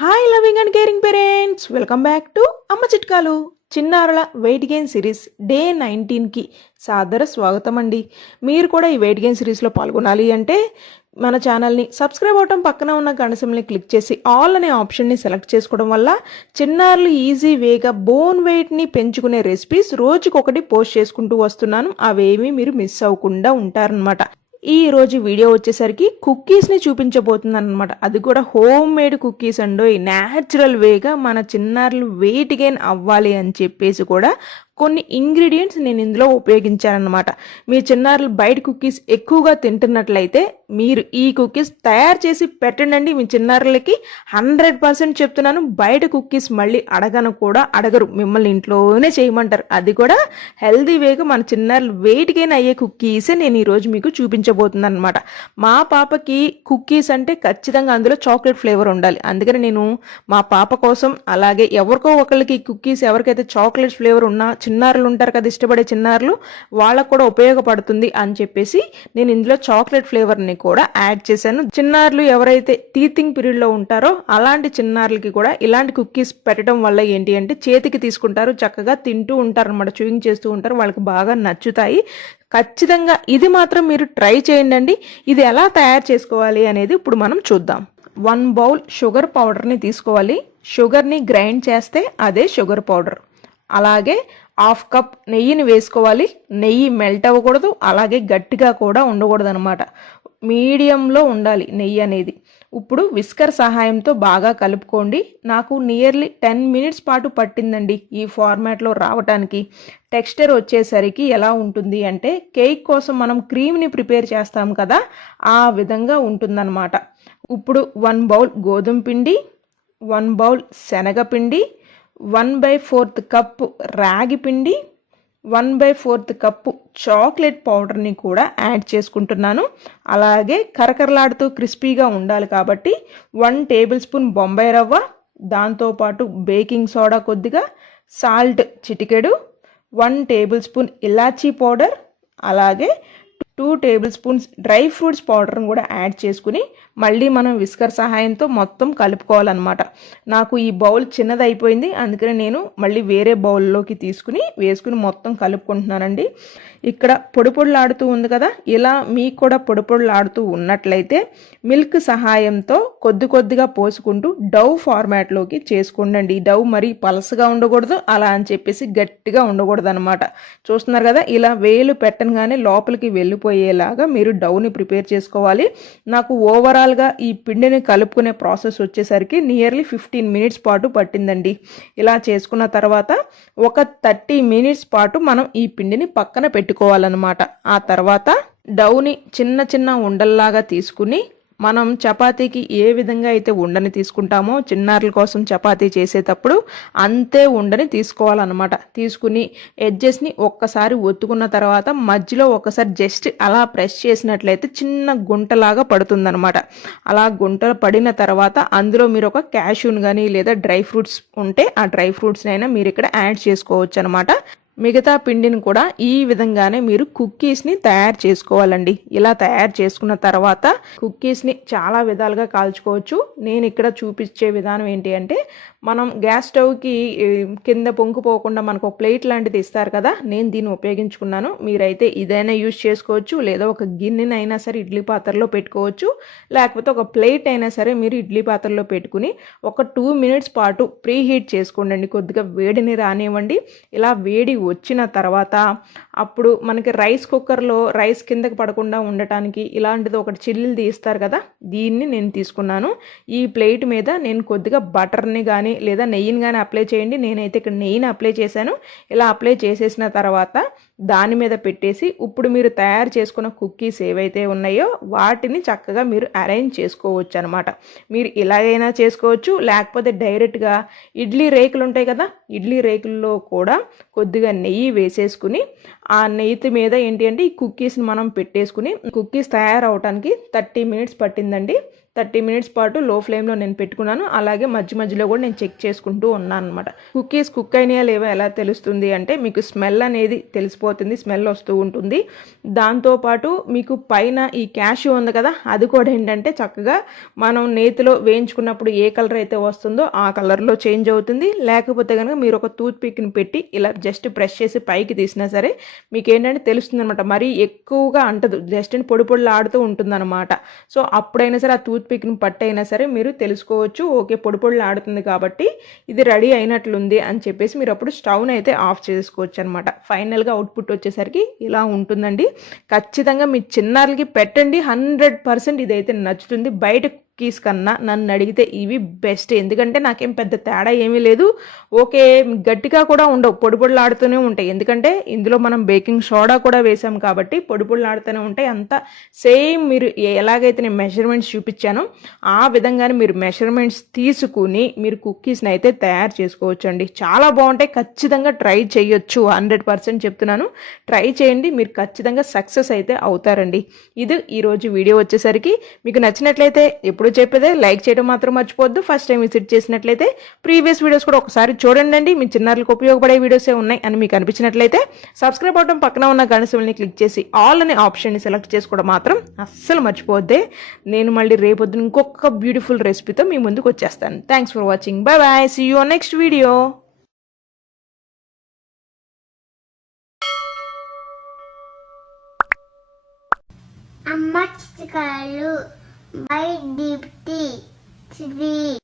Hi loving and caring parents, welcome back to అమ్మ చిట్కాలు. చిన్నారుల వెయిట్ గెయిన్ సిరీస్ డే 19కి సాదర స్వాగతం అండి. మీరు కూడా ఈ వెయిట్ గెయిన్ సిరీస్లో పాల్గొనాలి అంటే మన ఛానల్ని సబ్స్క్రైబ్ అవటం, పక్కన ఉన్న గంటసింని క్లిక్ చేసి ఆల్ అనే ఆప్షన్ని సెలెక్ట్ చేసుకోవడం వల్ల చిన్నారులు ఈజీ వేగా బోన్ వెయిట్ని పెంచుకునే రెసిపీస్ రోజుకొకటి పోస్ట్ చేసుకుంటూ వస్తున్నాను. అవేమీ మీరు మిస్ అవ్వకుండా ఉంటారనమాట. ఈ రోజు వీడియో వచ్చేసరికి కుక్కీస్ని చూపించబోతున్నాను అనమాట. అది కూడా హోమ్ మేడ్ కుక్కీస్ అండో, న్యాచురల్ వేగా మన చిన్నారులు వెయిట్ గెయిన్ అవ్వాలి అని చెప్పేసి కూడా కొన్ని ఇంగ్రీడియంట్స్ నేను ఇందులో ఉపయోగించానమాట. మీ చిన్నారులు బయట కుక్కీస్ ఎక్కువగా తింటున్నట్లయితే మీరు ఈ కుక్కీస్ తయారు చేసి పెట్టండి. మీ చిన్నారులకి 100% చెప్తున్నాను, బయట కుక్కీస్ మళ్ళీ అడగరు, మిమ్మల్ని ఇంట్లోనే చేయమంటారు. అది కూడా హెల్దీ వేగా మన చిన్నారులు వెయిట్ గెయిన్ అయ్యే కుక్కీసే నేను ఈరోజు మీకు చూపించబోతున్నాను అనమాట. మా పాపకి కుక్కీస్ అంటే ఖచ్చితంగా అందులో చాక్లెట్ ఫ్లేవర్ ఉండాలి. అందుకని నేను మా పాప కోసం, అలాగే ఎవరికో ఒకరికి కుక్కీస్ ఎవరికైతే చాక్లెట్ ఫ్లేవర్ ఉన్నా, చిన్నారులు ఉంటారు కదా, ఇష్టపడే చిన్నారులు, వాళ్ళకు కూడా ఉపయోగపడుతుంది అని చెప్పేసి నేను ఇందులో చాక్లెట్ ఫ్లేవర్ని కూడా యాడ్ చేశాను. చిన్నారులు ఎవరైతే టీతింగ్ పీరియడ్లో ఉంటారో అలాంటి చిన్నారులకి కూడా ఇలాంటి కుక్కీస్ పెట్టడం వల్ల ఏంటి అంటే చేతికి తీసుకుంటారు, చక్కగా తింటూ ఉంటారు అనమాట, చూయింగ్ చేస్తూ ఉంటారు, వాళ్ళకి బాగా నచ్చుతాయి. ఖచ్చితంగా ఇది మాత్రం మీరు ట్రై చేయండి. ఇది ఎలా తయారు చేసుకోవాలి అనేది ఇప్పుడు మనం చూద్దాం. 1 బౌల్ షుగర్ పౌడర్ని తీసుకోవాలి. షుగర్ని గ్రైండ్ చేస్తే అదే షుగర్ పౌడర్. అలాగే 1/2 కప్ నెయ్యిని వేసుకోవాలి. నెయ్యి మెల్ట్ అవ్వకూడదు, అలాగే గట్టిగా కూడా ఉండకూడదు అనమాట. మీడియంలో ఉండాలి నెయ్యి అనేది. ఇప్పుడు విస్కర్ సహాయంతో బాగా కలుపుకోండి. నాకు నియర్లీ 10 మినిట్స్ పాటు పట్టిందండి ఈ ఫార్మాట్లో రావటానికి. టెక్స్చర్ వచ్చేసరికి ఎలా ఉంటుంది అంటే కేక్ కోసం మనం క్రీమ్ని ప్రిపేర్ చేస్తాం కదా, ఆ విధంగా ఉంటుందన్నమాట. ఇప్పుడు 1 బౌల్ గోధుమ పిండి, 1 బౌల్ శనగపిండి, 1/4 కప్పు రాగి పిండి, 1/4 కప్పు చాక్లెట్ పౌడర్ని కూడా యాడ్ చేసుకుంటున్నాను. అలాగే కరకరలాడుతూ క్రిస్పీగా ఉండాలి కాబట్టి 1 టేబుల్ స్పూన్ బొంబాయి రవ్వ, దాంతోపాటు బేకింగ్ సోడా కొద్దిగా, సాల్ట్ చిటికెడు, 1 టేబుల్ స్పూన్ ఇలాచీ పౌడర్, అలాగే 2 టేబుల్ స్పూన్స్ డ్రై ఫ్రూట్స్ పౌడర్ని కూడా యాడ్ చేసుకుని మళ్ళీ మనం విస్కర్ సహాయంతో మొత్తం కలుపుకోవాలన్నమాట. నాకు ఈ బౌల్ చిన్నది అయిపోయింది, అందుకని నేను మళ్ళీ వేరే బౌల్లోకి వేసుకుని మొత్తం కలుపుకుంటున్నానండి. ఇక్కడ పొడి పొడిలాడుతూ ఉంది కదా, ఇలా మీకు కూడా పొడి పొడిలాడుతూ ఉన్నట్లయితే మిల్క్ సహాయంతో కొద్దిగా పోసుకుంటూ డౌ ఫార్మాట్లోకి చేసుకోండి. డౌ మరీ పలసగా ఉండకూడదు, అలా అని చెప్పేసి గట్టిగా ఉండకూడదు అనమాట. చూస్తున్నారు కదా, ఇలా వేలు పెట్టగానే లోపలికి వెళ్ళిపోయేలాగా మీరు డౌని ప్రిపేర్ చేసుకోవాలి. నాకు ఓవరాల్గా ఈ పిండిని కలుపుకునే ప్రాసెస్ వచ్చేసరికి నియర్లీ 15 మినిట్స్ పాటు పట్టిందండి. ఇలా చేసుకున్న తర్వాత ఒక 30 మినిట్స్ పాటు మనం ఈ పిండిని పక్కన పెట్టుకోవాలన్నమాట. ఆ తర్వాత డౌని చిన్న ఉండల్లాగా తీసుకుని మనం చపాతీకి ఏ విధంగా అయితే ఉండని తీసుకుంటామో చిన్నారుల కోసం చపాతీ చేసేటప్పుడు అంతే ఉండని తీసుకోవాలన్నమాట. తీసుకుని ఎడ్జెస్ని ఒక్కసారి ఒత్తుకున్న తర్వాత మధ్యలో ఒకసారి జస్ట్ అలా ప్రెస్ చేసినట్లయితే చిన్న గుంటలాగా పడుతుందన్నమాట. అలా గుంట పడిన తర్వాత అందులో మీరు ఒక క్యాష్యూని కానీ లేదా డ్రై ఫ్రూట్స్ ఉంటే ఆ డ్రై ఫ్రూట్స్ని అయినా మీరు ఇక్కడ యాడ్ చేసుకోవచ్చు అనమాట. మిగతా పిండిని కూడా ఈ విధంగానే మీరు కుక్కీస్ని తయారు చేసుకోవాలండి. ఇలా తయారు చేసుకున్న తర్వాత కుక్కీస్ని చాలా విధాలుగా కాల్చుకోవచ్చు. నేను ఇక్కడ చూపించే విధానం ఏంటి అంటే, మనం గ్యాస్ స్టవ్కి కింద పొంగిపోకుండా మనకు ఒక ప్లేట్ లాంటిది ఇస్తారు కదా, నేను దీన్ని ఉపయోగించుకున్నాను. మీరైతే ఇదైనా యూజ్ చేసుకోవచ్చు, లేదా ఒక గిన్నెనైనా సరే ఇడ్లీ పాత్రలో పెట్టుకోవచ్చు, లేకపోతే ఒక ప్లేట్ అయినా సరే మీరు ఇడ్లీ పాత్రలో పెట్టుకుని ఒక 2 మినిట్స్ పాటు ప్రీ హీట్ చేసుకోండి. కొద్దిగా వేడిని రానివ్వండి. ఇలా వేడి వచ్చిన తర్వాత అప్పుడు మనకి రైస్ కుక్కర్లో రైస్ కిందకి పడకుండా ఉండటానికి ఇలాంటిది ఒకటి చిల్లులు తీస్తారు కదా, దీన్ని నేను తీసుకున్నాను. ఈ ప్లేట్ మీద నేను కొద్దిగా బటర్ని కానీ లేదా నెయ్యిని కానీ అప్లై చేయండి. నేనైతే ఇక్కడ నెయ్యిని అప్లై చేశాను. ఇలా అప్లై చేసేసిన తర్వాత దాని మీద పెట్టేసి ఇప్పుడు మీరు తయారు చేసుకున్న కుక్కీస్ ఏవైతే ఉన్నాయో వాటిని చక్కగా మీరు అరేంజ్ చేసుకోవచ్చు అనమాట. మీరు ఇలాగైనా చేసుకోవచ్చు, లేకపోతే డైరెక్ట్గా ఇడ్లీ రేకులు ఉంటాయి కదా, ఇడ్లీ రేకుల్లో కూడా కొద్దిగా నెయ్యి వేసేసుకుని ఆ నెయ్యి మీద ఏంటి అంటే ఈ కుక్కీస్ని మనం పెట్టేసుకుని కుక్కీస్ తయారవడానికి 30 మినిట్స్ పట్టిందండి. 30 మినిట్స్ పాటు లో ఫ్లేమ్లో నేను పెట్టుకున్నాను. అలాగే మధ్యలో కూడా నేను చెక్ చేసుకుంటూ ఉన్నాను అనమాట. కుక్కీస్ కుక్ అయినాయా లేవో ఎలా తెలుస్తుంది అంటే మీకు స్మెల్ అనేది తెలిసిపోతుంది, స్మెల్ వస్తూ ఉంటుంది. దాంతోపాటు మీకు పైన ఈ క్యాష్యూ ఉంది కదా, అది కూడా ఏంటంటే చక్కగా మనం నేతిలో వేయించుకున్నప్పుడు ఏ కలర్ అయితే వస్తుందో ఆ కలర్లో చేంజ్ అవుతుంది. లేకపోతే కనుక మీరు ఒక టూత్ పిక్ని పెట్టి ఇలా జస్ట్ ప్రెస్ చేసి పైకి తీసినా సరే మీకు ఏంటంటే తెలుస్తుంది అనమాట. మరీ ఎక్కువగా అంటదు, జస్ట్ పొడి పొడిలా ఆడుతూ ఉంటుంది అనమాట. సో అప్పుడైనా సరే ఆ టూత్ పిక్ని పట్టైనా సరే మీరు తెలుసుకోవచ్చు, ఓకే పొడి పొడిలా ఆడుతుంది కాబట్టి ఇది రెడీ అయినట్లుంది అని చెప్పేసి మీరు అప్పుడు స్టవ్ని అయితే ఆఫ్ చేసుకోవచ్చు అనమాట. ఫైనల్గా అవుట్పుట్ వచ్చేసరికి ఇలా ఉంటుందండి. ఖచ్చితంగా మీ చిన్నారులకి పెట్టండి, 100% ఇదైతే నచ్చుతుంది. బయట కుక్కీస్ కన్నా నన్ను అడిగితే ఇవి బెస్ట్. ఎందుకంటే నాకేం పెద్ద తేడా ఏమీ లేదు, ఓకే గట్టిగా కూడా ఉండవు, పొడి పొడిలాడుతూనే ఉంటాయి. ఎందుకంటే ఇందులో మనం బేకింగ్ సోడా కూడా వేసాం కాబట్టి పొడి పొడిలాడుతూనే ఉంటాయి. అంతా సేమ్ మీరు ఎలాగైతే నేను మెజర్మెంట్స్ చూపించానో ఆ విధంగానే మీరు మెజర్మెంట్స్ తీసుకుని మీరు కుక్కీస్ని అయితే తయారు చేసుకోవచ్చు అండి. చాలా బాగుంటాయి, ఖచ్చితంగా ట్రై చేయొచ్చు. 100% చెప్తున్నాను, ట్రై చేయండి, మీరు ఖచ్చితంగా సక్సెస్ అయితే అవుతారండి. ఇది ఈరోజు వీడియో వచ్చేసరికి మీకు నచ్చినట్లయితే ఎప్పుడు చెప్పేదే లైక్ చేయడం మాత్రం మర్చిపోవద్దు. ఫస్ట్ టైం విజిట్ చేసినట్లయితే ప్రీవియస్ వీడియోస్ కూడా ఒకసారి చూడండి. మీ చిన్నారులకు ఉపయోగపడే వీడియోసే ఉన్నాయి అని మీకు అనిపించినట్లయితే సబ్స్క్రైబ్ అవడం, పక్కన ఉన్న గంట సింబల్ని క్లిక్ చేసి ఆల్ అనే ఆప్షన్ని సెలెక్ట్ చేసుకోవడం మాత్రం అస్సలు మర్చిపోవద్దే. నేను మళ్ళీ రేపొద్దున ఇంకొక బ్యూటిఫుల్ రెసిపీతో మీ ముందుకు వచ్చేస్తాను. Thanks for watching. Bye bye, see you on next video. అమ్మ చిట్కాలు బై దీప్తి శ్రీ